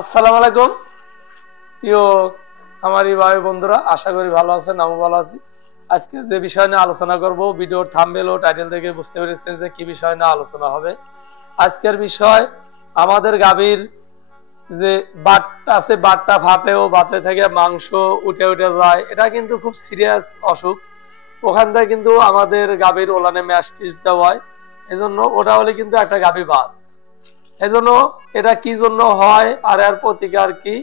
আসসালামু আলাইকুম প্রিয় আমারই ভাই বন্ধুরা, আশা করি ভালো আছেন। আমিও ভালো আছি। আজকে যে বিষয় নিয়ে আলোচনা করব, ভিডিওর থাম্বনেল ও টাইটেল থেকে বুঝতে পেরেছেন যে কি বিষয় নিয়ে আলোচনা হবে। আজকের বিষয় আমাদের গাভীর যে বাটটা আছে, বাটটা ফাটে ও বাটে থেকে মাংস উঠে উঠে যায়, এটা কিন্তু খুব সিরিয়াস অসুখ। ওখান থেকে কিন্তু আমাদের গাভীর ওলানে ম্যাস্টিসটা হয়, এজন্য ওটা হলে কিন্তু একটা গাভী বাদ। এজন্য এটা কি জন্য হয় আর এর প্রতিকার কি,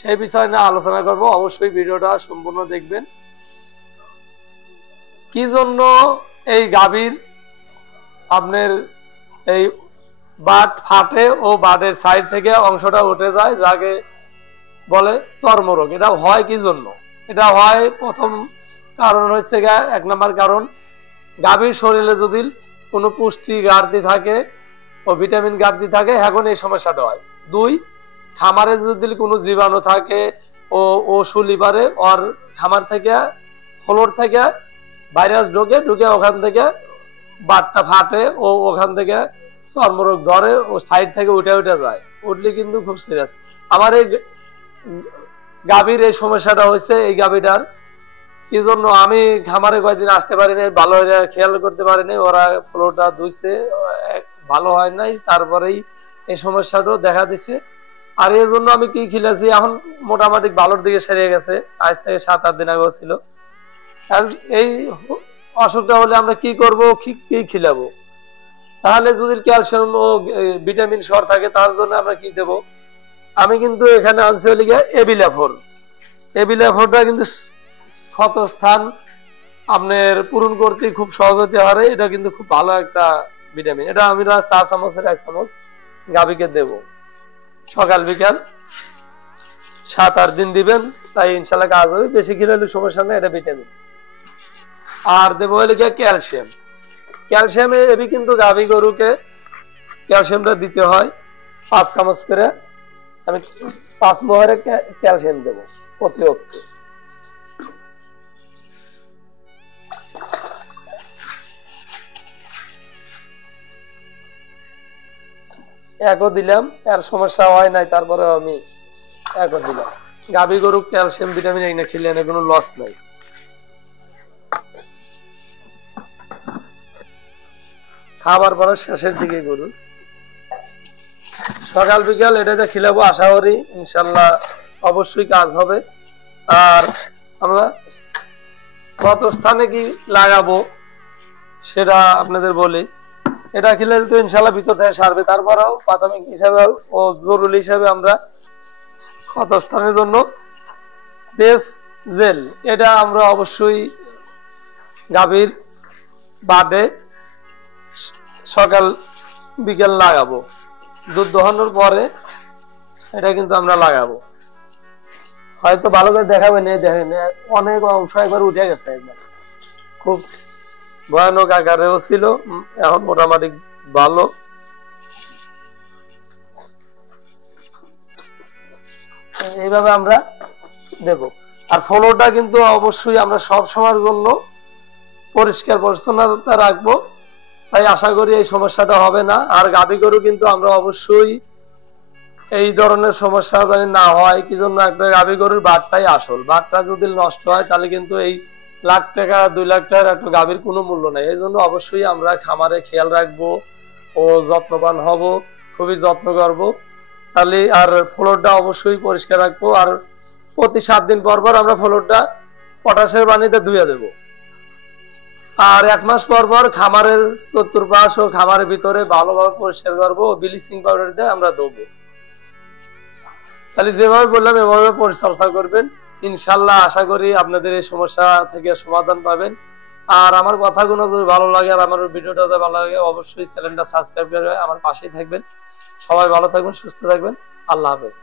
সেই বিষয় নিয়ে আলোচনা করব। অবশ্যই ভিডিওটা সম্পূর্ণ দেখবেন। কি জন্য এই গাভীর আপনার এই বাট ফাটে ও বাটের সাইড থেকে অংশটা উঠে যায়, যাকে বলে চর্মরোগ। এটা হয় কি জন্য? এটা হয় প্রথম কারণ হচ্ছে এক নম্বর কারণ, গাভীর শরীরে যদি কোনো পুষ্টি ঘাটতি থাকে ও ভিটামিন ঘাটতি থাকে, এখন এই সমস্যাটা হয়। দুই, খামারে যদি কোনো জীবাণু থাকে ও লিভারে ওর খামার থেকে ফ্লোর থেকে ভাইরাস ঢুকে ওখান থেকে বাটটা ফাটে ও ওখান থেকে চর্মরোগ ধরে ও সাইড থেকে উঠে উঠে যায়। উঠলে কিন্তু খুব সিরিয়াস। আমার এই গাভীর এই সমস্যাটা হয়েছে। এই গাভীটার কি জন্য আমি খামারে কয়েকদিন আসতে পারিনি, ভালো খেয়াল করতে পারিনি, ওরা ফ্লোরটা ধুইছে, ভালো হয় নাই, তারপরেই এই সমস্যাটাও দেখা দিচ্ছে। আর এই জন্য আমি কি খিলাছি, এখন মোটামুটি ভালোর দিকে সেরে গেছে, আজ থেকে 7-8 দিন আগে ছিল। আর এই অসুখটা হলে আমরা কি করব, কি খিলাবো? তাহলে যদি ক্যালসিয়াম ও ভিটামিন সর থাকে, তার জন্য আমরা কি দেব? আমি কিন্তু এখানে আনছি লিগে এবিলাফোর। এবিলাফোরটা কিন্তু ক্ষতস্থান আপনার পূরণ করতে খুব সহজ হতে পারে। এটা কিন্তু খুব ভালো একটা ভিটামিন। এটা আমি 4 চামচের 1 চামচ গাভীকে দেব সকাল বিকাল 7-8 দিন দিবেন, তাই ইনশাল্লাহ কাজ হবে। বেশি খেলে সমস্যা নেই, এটা ভিটামিন। আর দেবো হলে ক্যালসিয়াম। ক্যালসিয়ামে এবি কিন্তু গাভী গরুকে ক্যালসিয়ামটা দিতে হয় 5 চামচ করে। আমি 5 মোহরে ক্যালসিয়াম দেব প্রতি অক্ষে। একও দিলাম, এর সমস্যা হয় নাই, তারপরে আমি একও দিলাম। গাভী গরু ক্যালসিয়াম ভিটামিন এই না খেলে না কোনো লস নাই। খাবার পরে শেষের দিকে গরু সকাল বিকাল এটাতে খিলাবো, আশা করি ইনশাল্লাহ অবশ্যই কাজ হবে। আর আমরা কত স্থানে কি লাগাবো সেটা আপনাদের বলি। এটা খেলে তো ইনশাল্লাহ ভিতর থেকে সারবে। তারপরেও প্রাথমিক হিসাবে ও জরুরি হিসাবে আমরা ক্ষত স্থানের জন্য বেস জেল, এটা আমরা অবশ্যই গাভীর বাদে সকাল বিকেল লাগাবো। দুধ দোহানোর পরে এটা কিন্তু আমরা লাগাবো। হয়তো ভালো করে দেখাবেন, দেখেন অনেক অংশ একবার উঠে গেছে, একবার খুব ভয়ানক আকারেও ছিল, এখন মোটামুটি ভালো। এইভাবে আমরা দেব। আর ফলোটা কিন্তু অবশ্যই আমরা সব সময়ের জন্য পরিষ্কার পরিচ্ছন্নতা রাখবো, তাই আশা করি এই সমস্যাটা হবে না। আর গাভী গরু কিন্তু আমরা অবশ্যই এই ধরনের সমস্যা যদি না হয়, কি জন্য একটা গাভী গরুর বাটটাই আসল। বাটটা যদি নষ্ট হয় তাহলে কিন্তু এই লাখ টাকা 2 লাখ টাকার একটা গাভীর কোনো মূল্য নেই। এই জন্য অবশ্যই আমরা খামারে খেয়াল রাখবো ও যত্নবান হব, খুবই যত্ন করবো। তাহলে আর ফ্লোরটা অবশ্যই পরিষ্কার রাখবো। আর প্রতি 7 দিন পর পর আমরা ফ্লোরটা পটাশের পানিতে ধুয়ে দেবো। আর 1 মাস পর পর খামারের চতুর্পাশ ও খামারের ভিতরে ভালোভাবে পরিষ্কার করবো, ব্লিচিং পাউডার দিয়ে আমরা দেবো। তাহলে যেভাবে বললাম এভাবে পরিচর্যা করবেন, ইনশাল্লাহ আশা করি আপনাদের এই সমস্যা থেকে সমাধান পাবেন। আর আমার কথাগুলো যদি ভালো লাগে আর আমার ভিডিওটা যদি ভালো লাগে, অবশ্যই চ্যানেলটা সাবস্ক্রাইব করে আমার পাশেই থাকবেন। সবাই ভালো থাকবেন, সুস্থ থাকবেন। আল্লাহ হাফেজ।